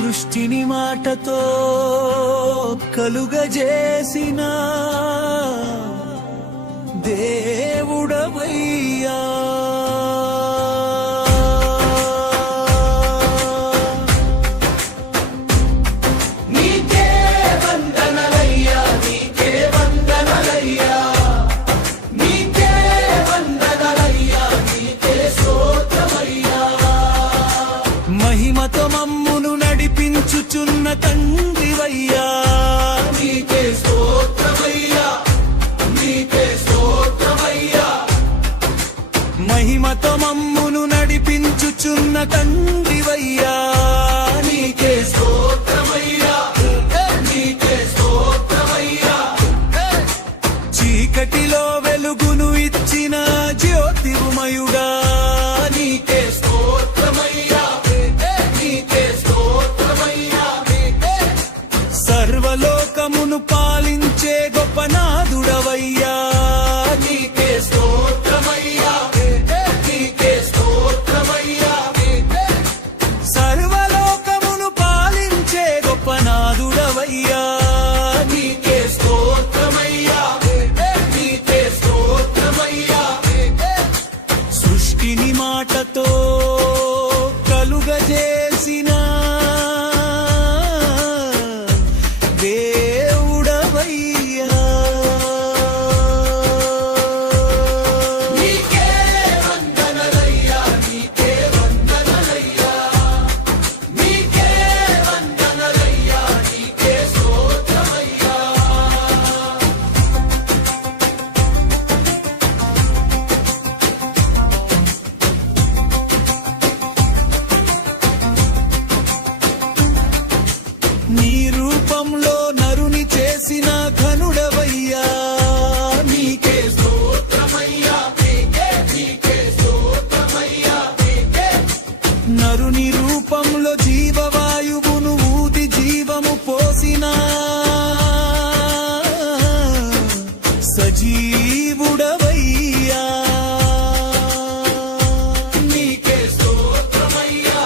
సృష్టిని మాటతో కలుగజేసిన దేవుడవయ్యా. మహిమతో మమ్మును నడిపించుచున్న తండ్రివయ్యా, నీకే స్తోత్రమయ్యా, నీకే స్తోత్రమయ్యా. మహిమతో మమ్మును నడిపించుచున్న తండ్రివయ్యా, నీకే స్తోత్రమయ్యా, నీకే స్తోత్రమయ్యా. చీకటిలో వెలుగును ఇచ్చిన జ్యోతిర్మయుడా, నీకే స్తోత్రమయ్యా, సర్వలోకమును పాలించే గొప్ప నాదుడవయ్యా, నీకే స్తోత్రమయ్యా, నీకే స్తోత్రమయ్యా. సర్వలోకమును పాలించే గొప్ప నాదుడవయ్యా, నీకే స్తోత్రమయ్యా, నీకే స్తోత్రమయ్యా. సృష్టిని మాటతో కలుగజేసిన దేవుడవయ్యా. నీకే వందనలయ్యా, నీకే వందనలయ్యా, నీకే వందనలయ్యా, నీకే స్తోత్రమయ్యా. నీ రూపంలో నరుని చేసిన ఘనుడవయ్యా, నీకే స్తోత్రమయ్యా, నీకే స్తోత్రమయ్యా. నరుని రూపంలో జీవవాయువును ఊది జీవము పోసిన సజీవుడవయ్యా, నీకే స్తోత్రమయ్యా,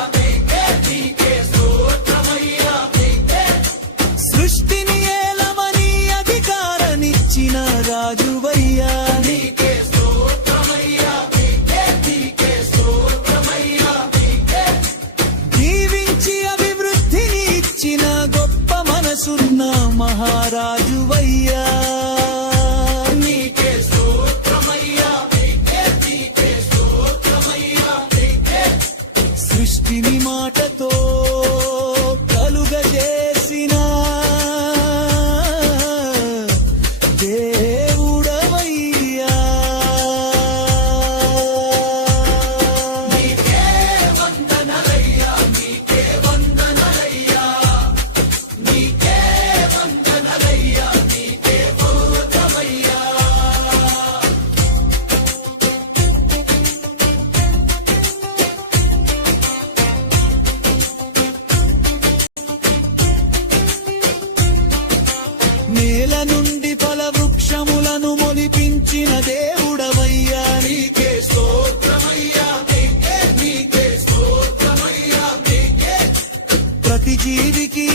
నీకే స్తోత్రమయ్యా. సృష్టిని ఏలమని అధికారనిచ్చిన రాజువయ్యా, నీకే స్తోత్రమయ్యా, నీకే స్తోత్రమయ్యా. జీవించి అభివృద్ధిని ఇచ్చిన గొప్ప మనసున్న మహారాజువయ్యా, నీకే స్తోత్రమయ్యా, నీకే స్తోత్రమయ్యా. సృష్టిని మాటతో కలుగజేసిన దేవుడవయ్యా, నీకే వందనలయ్యా, నీకే వందనలయ్యా, నీకే వందనలయ్యా, నీకే స్తోత్రమయ్యా. నేల నుండి ఫల వృక్షములను మొలిపించిన దేవుడవయ్యా, నీకే స్తోత్రమయ్యా, నీకే స్తోత్రమయ్యా. ప్రతి జీవికి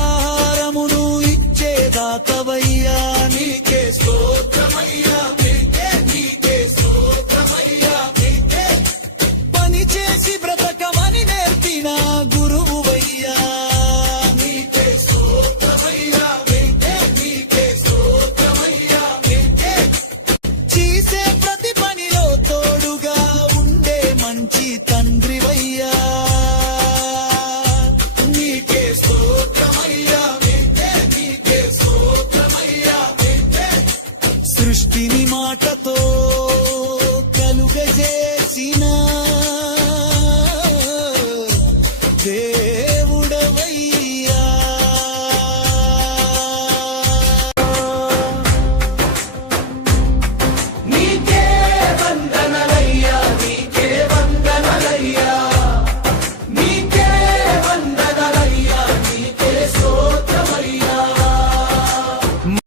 ఆహారమును ఇచ్చేదాతవయ్యా, నీకే స్తోత్రమయ్యా, నీకే స్తోత్రమయ్యా. పని చేసి బ్రతకమని నేర్పిన గురువువయ్యా, నీకే స్తోత్రమయ్యా, చేసే ప్రతి పనిలో తోడుగా ఉండే మంచి తండ్రివయ్యా, నీకే స్తోత్రమయ్యా, నీకే స్తోత్రమయ్యా. సృష్టిని మాట